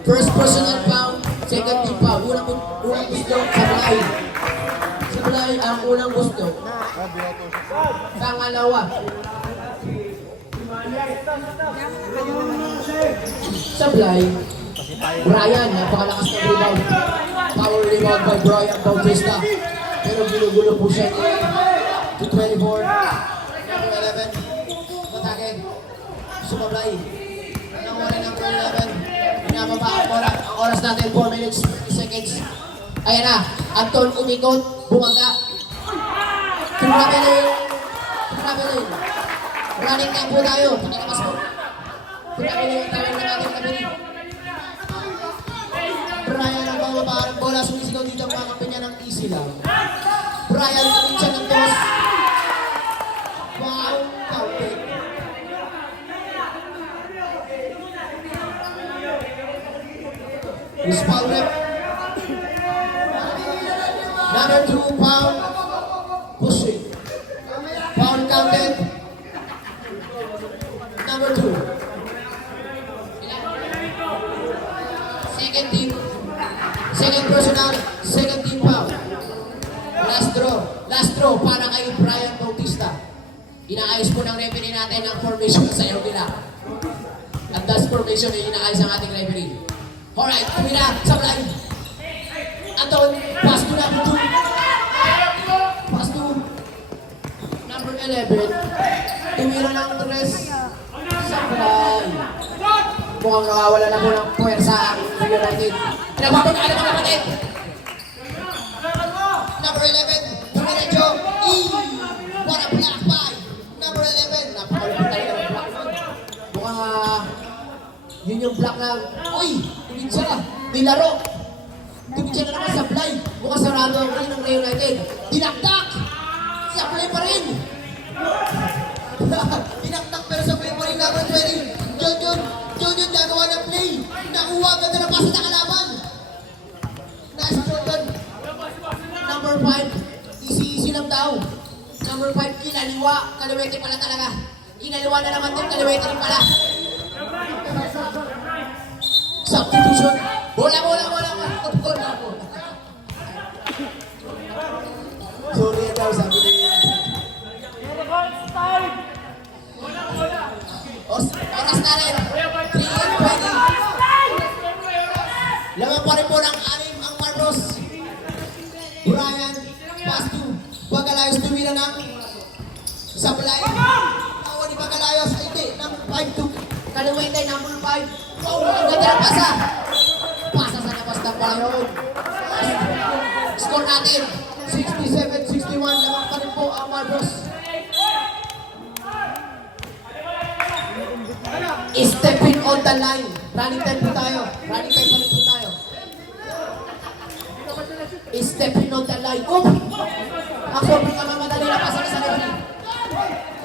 First personal foul, second team foul. Unang gusto, Sablay. Sablay ang unang gusto. Pangalawa. Sablay. Brian, napakalakas ng rebound. Power rebound by Brian Bautista. Pero ginugulo po siya to 24. Number 11. Matake. Sumablay. Nakuha rin number 11. Pinababa ang oras natin, 4 minutes, 30 seconds. Ayan na, Anton umikot, bumaga. Traveling. Running time po tayo, pakilabas po. Traveling ang tawag ng ating kabili. Brian ang bababa ng bola, sumisigaw dito ang mga niya ng easy lang. Brian tumit siya ng dos. Wow, counted. Is foul rep. Number 2 foul. Pushing. Foul counted. Number 2. Second team. Second personal. Second team foul. Last draw para kay Brian Bautista. Inaayos po ng referee natin ang formation sa iyo nila. At das formation ay inaayos ang ating referee. Alright, tumira, Sablay. Anton, pass to number 2. Pass to number 11. Tumira ng 3. Sablay. Mukhang nakawala na po ng puwersa ang United. Pinapapagkala mga kapatid. Number 11, Dumiretso. What a block by number 11. Napakalupit talaga ng block nun. Mukhang yun yung block na, uy, tumit siya, nilaro. Tumit siya na naman sa Sablay. Mukhang sarado ang rin ng United. Dinakdak! Sablay pa rin! Dinakdak pero Sablay pa rin number 20. John gagawa ng play. Nakuha ganda na pasa na kalaban. Nice Jordan. Number 5, easy lang daw. Number 5, kinaliwa. Kaliwete pala talaga. Kinaliwa na naman din, kaliwete rin pala. Substitution. Bola. Sorry daw, sabi niya. Oras na rin. 3:20. Laman pa rin po ng 6 ang Marcos. Brian, pass to Bagalayos, tumira ng Sablay. Nakuha ni Bagalayos, hindi, number 5 to Kaliwete, number 5. Oh, ang ganda ng pasa. Pasa sa labas ng Bayon. Score natin, 67-61. Laman pa rin po ang Marcos. Stepping on the line. Running time po tayo. Stepping on the line. Oh! Ang sobrang kamamadali na pasok sa referee.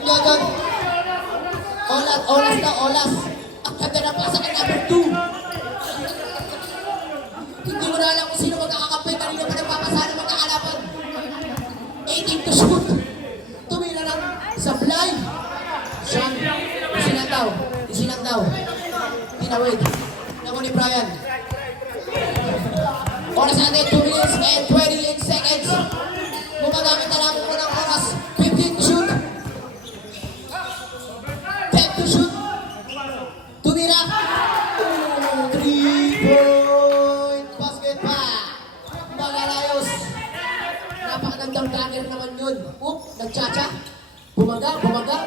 Gagan. Olas. Ang ganda na pasok kay number 2. Hindi mo na alam kung sino magkakakampi. Kanina pa nagpapasa na magkakalaban. 18 to shoot. Tumila lang sa Sablay. Sean, isilang daw. Tinawid. Naku ni Brian. Oras natin, 2 minutes and 28 seconds. Gumagamit na lang po ng oras. 15 to shoot. Chacha. Bumaga.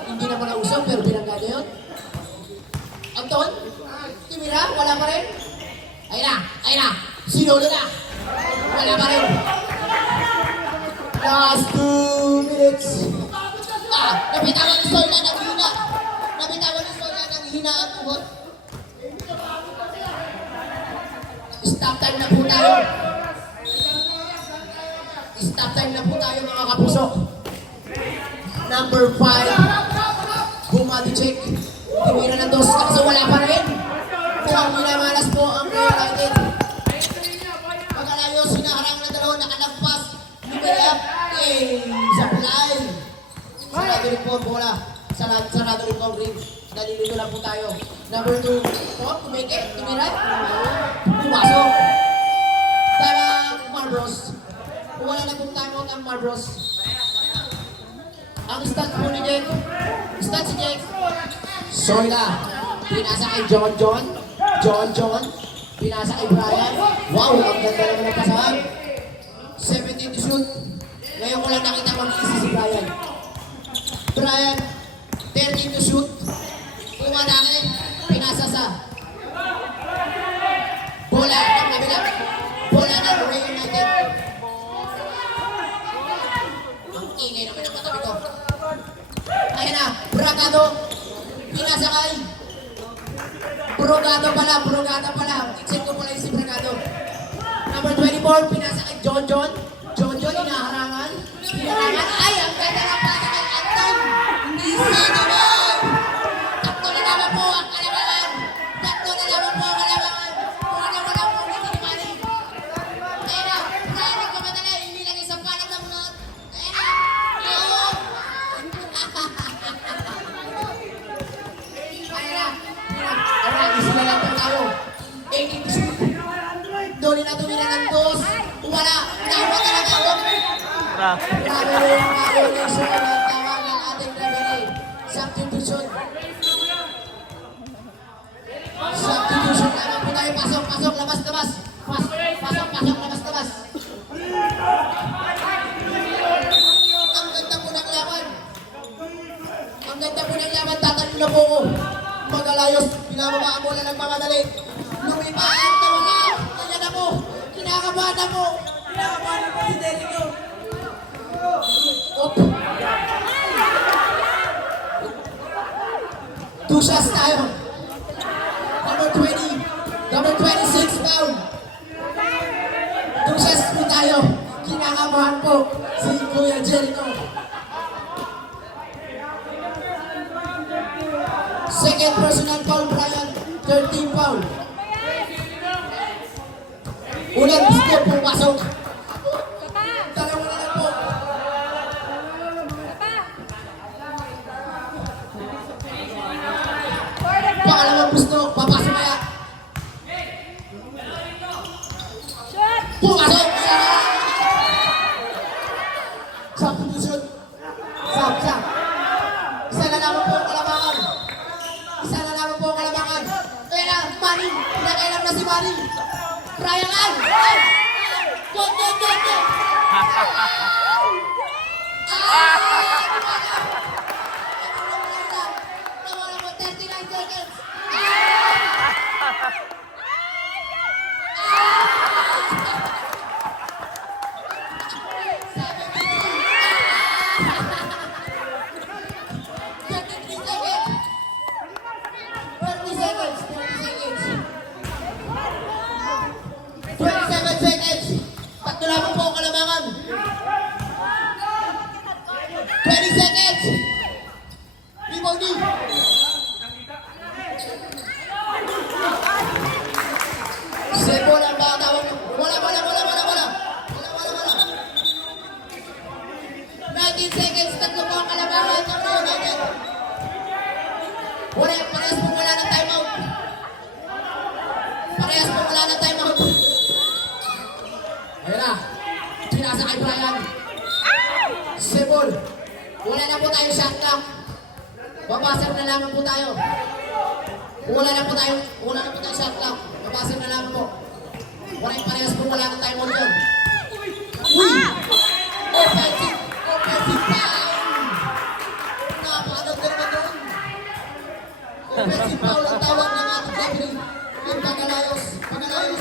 Hindi naman nausap pero binangga niya yun. Anton? Timira? Wala pa rin? Ayun na. Sinolo na. Wala pa rin. Last 2 minutes. Nabitawan ni Solna ng hina. Ang tuhod. Stop time na po tayo mga kapuso. Number 5. Bumati check. Timira ng dos. Kaso wala pa rin. Mukhang minamalas po ang Real United. Pagkalayo, sinaharang na dalawa, nakalagpas. Lumiyap. Supply. Sarado rin po ang bola. Sarado rin po ang green. Nalilito lang po tayo. Number 2. Tumike. Timira. Pumasok. Tama, Marbros. Wala na pong timeout ang Marbros. Ang stats po ni Jake. Stats si Jake. Soyla. Pinasa kay John. Pinasa kay Brian. Wow, ang ganda naman ang pasahan. 17 to shoot. Ngayon ko lang nakita kung easy si Brian. 13 to shoot. Pumanangin. Pinasa sa bola ng kabila. Bola ng Real United. Ang ingay naman ang katabi ko. Ayan na, Bragado. Pinasa kay Brogado pala. Except ko pala yung si Bragado. Number 24, pinasa kay John. Hinaharangan. Ay, ang ganda ng pasa kay Anton. Hindi sa naman. Tatlo na naman po ang kalabangan. Kung ano wala po ulit ni Manny. Ayan na, Brian nagkamadala. Hindi lang isang palag ng mga. Ayan na. Isla lang po tayo. 18 to shoot. Doon na tumira ng dos. Wala. Tawa talaga ako. Grabe yung ako yung sumunod. Tawag ng ating referee. Substitution. Naman po tayo. Pasok. Labas. Labas. Ang ganda po ng laban. Tatanong na po ko. Magalayos, pinababaan mo na ng mga dali. Lumipaan na mga. Kanya na po. Kinakabahan ako si Derrick. Op. 2 shots tayo. Number 26 foul. 2 shots po tayo. Kinakabahan po si Kuya Jericho. Second personal foul, Brian. 13 foul. Ulit, step po, pasok. Dalawa na lang po. Pangalawang gusto, papasok kaya. Pumasok! Substitution. Sap. Isa na naman po ang kalabangan. Kaya na, Manny. Pinakailam na si Manny. Brian Ann! Go! Nawala mo, 39 seconds. Tatlo po ang kalamangan. 20 seconds. Rebounding. Sebo lang ba tawag? Wala. 19 seconds. Tatlo po ang kalamangan. Parehas po wala ng timeout. Ayan na. Pinasa kay Brian. Sebol. Wala na po tayo shot clock. Babasag na lamang po tayo. Wala na po tayo shot clock. Babasag na lamang po. Parehas po wala na tayo on yun. Uy! Offensive foul! Offensive foul ang tawag ng ating referee. Ang Pagalayos. Pagalayos.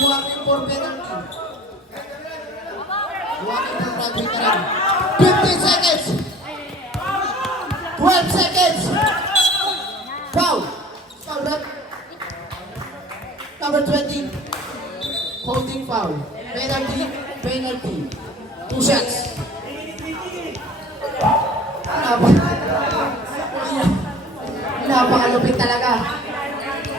Warning for penalty. Warning for rugby na rin. 15 seconds. 12 seconds. Foul. Foul rep. Number 20. Holding foul. Penalty. Penalty. 2 shots. Napakalupit talaga.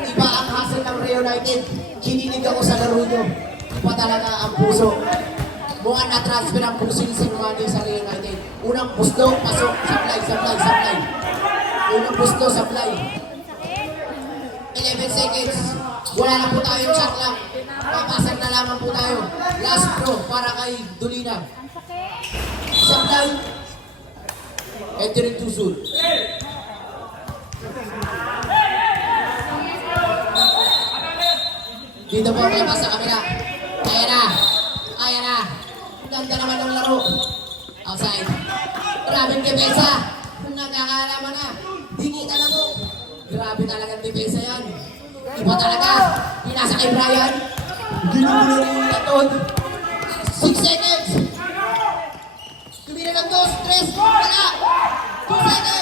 Iba ang hassle ng Rio United. Kinilig ako sa laro nyo. Iba talaga ang puso. Mukhang na-transfer ang puso ni Sinumani sa Rio United. Unang pusto, pasok, supply, supply, supply. Unang pusto, supply. 11 seconds. Wala na po tayong shot lang. Papasag na lamang po tayo. Last throw para kay Dulina. Supply. Entering to shoot. Dito po kayo sa kamila. Ayan na. Ayan na. Ganda naman ng laro. Outside. Grabe depensa. Nagkakalaman na. Dinita na po. Grabe talagang depensa yan. Iba talaga. Pinasa kay Brian. Ginugulo ni Laton. 6 seconds. Tumira ng 2, 3, wala. 2 seconds.